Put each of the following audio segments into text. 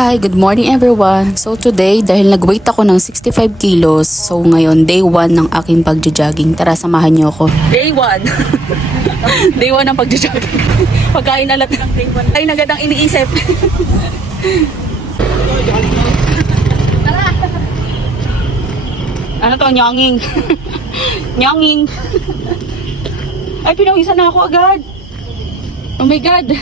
Hi, good morning everyone. So today, dahil nag-weight ako ng 65 kilos, so ngayon, day 1 ng aking pagja-jogging. Tara, samahan niyo ako. Day 1. Day 1 ng pagja-jogging. Pagkain alat ng day 1. Ay, agad ang iniisip. Tara! Ano to? Nyonging. Nyonging. Ay, pinawisan na ako agad. Oh my God.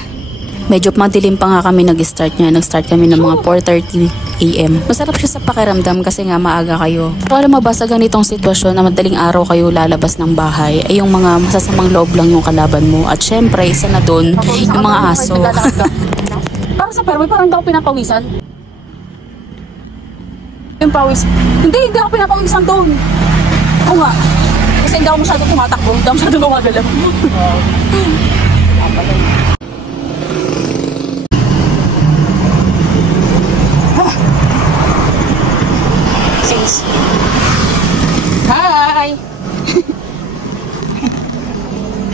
Medyo madilim pa nga kami nag-start niya. Nag-start kami ng mga 4:30 AM. Masarap siya sa pakiramdam kasi nga maaga kayo. Pero alam mo ba sa ganitong sitwasyon na madaling araw kayo lalabas ng bahay, ay yung mga masasamang loob lang yung kalaban mo. At syempre, isa na dun, yung mga aso. Parang sa pero parang hindi ako pinapawisan. Yung pawis. Hindi ako pinapawisan doon. Oo nga. Kasi hindi ako masyado tumatakbo. Hindi ako masyado gumagalaw. Hi!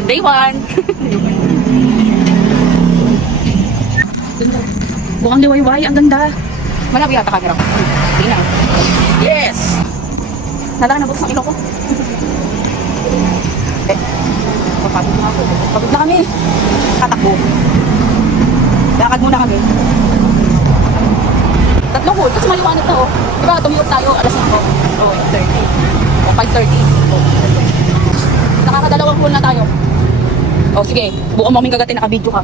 Day 1! Bukhang liwayway, ang ganda. Malabo yata camera ko. Hindi na. Yes! Nalaki na buksan ilong ko. Papagod na ako. Pagod na kami. Katakbo. Lakad muna kami. Tatlong hole, kasi maliwanag na oh. Diba, tumiyot tayo, alas 5. Oh, 8:30. O, 5:30. Oh. Nakakadalawang hole na tayo. Oh, sige. Buong maming gagatin, naka-video ka.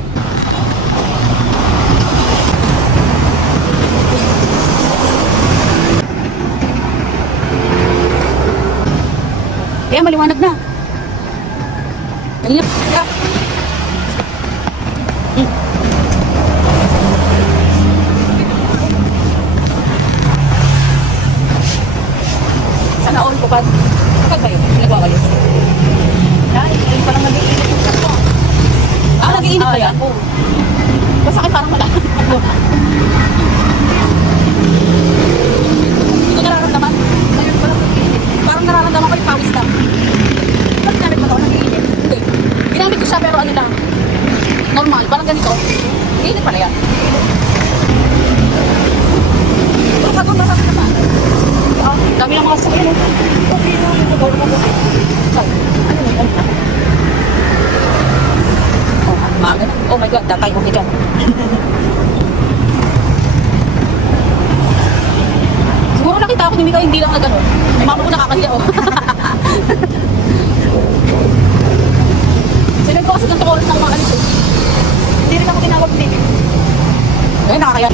Kaya maliwanag na. Ganyan. Yeah. Sana all kupad. Kupad ba yun? Nagwawalis. Ay, yun parang nag-iinit yung kapwa. Ah, nag-iinit ba yan? Oo. Basta akin parang wala. Hindi ko nararamdaman. Ngayon parang nag-iinit. Parang nararamdaman ko yung pawis lang. Ba't ginamit mo ito? Nag-iinit? Hindi. Ginamit ko siya pero ano lang. Normal. Parang ganito. Nag-iinit pala yan. Pero pag nasa ka pa. Dami lang mga sakyan eh. Okay lang. Sorry. Ano yun? Ano na? Oh, maaga na. Oh my God. Datay. Okay ka. Siguro nakita ako ni Mika hindi lang na gano'n. May mama ko nakakahiya oh. Sinag ko kasi ganito ko oras ng mga alis eh. Hindi rin ako tinawag din. Kaya nakakahiya.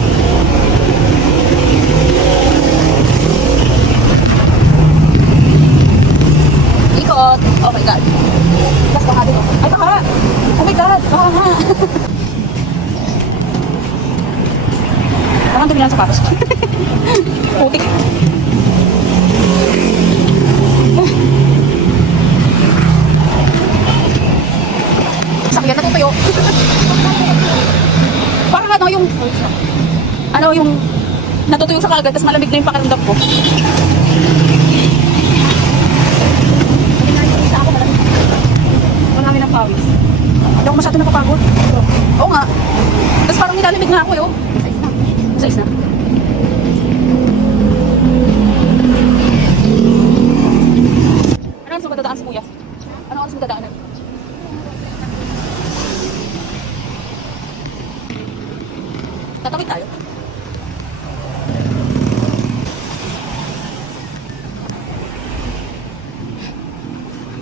Ikot. Oh my God. Tapos baka din. Ay baka. Oh my God. Baka nga. Parang dumi lang sa patos. Putik. Sakyan na tutuyo. Parang ano yung natutuyo sa kagad, tapos malamig na yung pakiramdam ko. Marami ng pawis. Hindi ako masyado napapagod. Oo nga. Tapos parang nilalimig na ako eh. Sa isa. Ano oras mo dadaan sa kuya? Ano oras mo dadaanan? Tatawid tayo.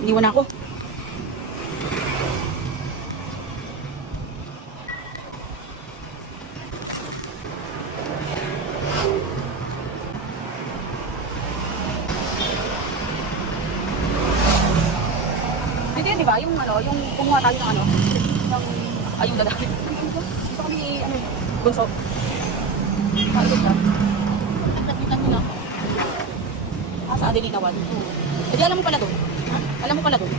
Iniwan na ako. Hindi, di ba? Yung ano, yung kumuha tayo ng ano, ng ayuda dahil. Dito kami, ano, bunso. Ayun ka. Nagkitan mo na ako. Ah, sa Adelina 1. Hindi, alam mo pala doon. Alam mo pala doon.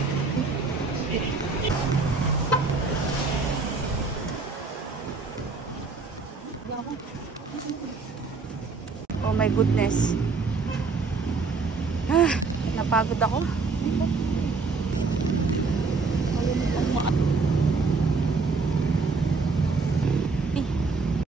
Oh my goodness. Napagod ako.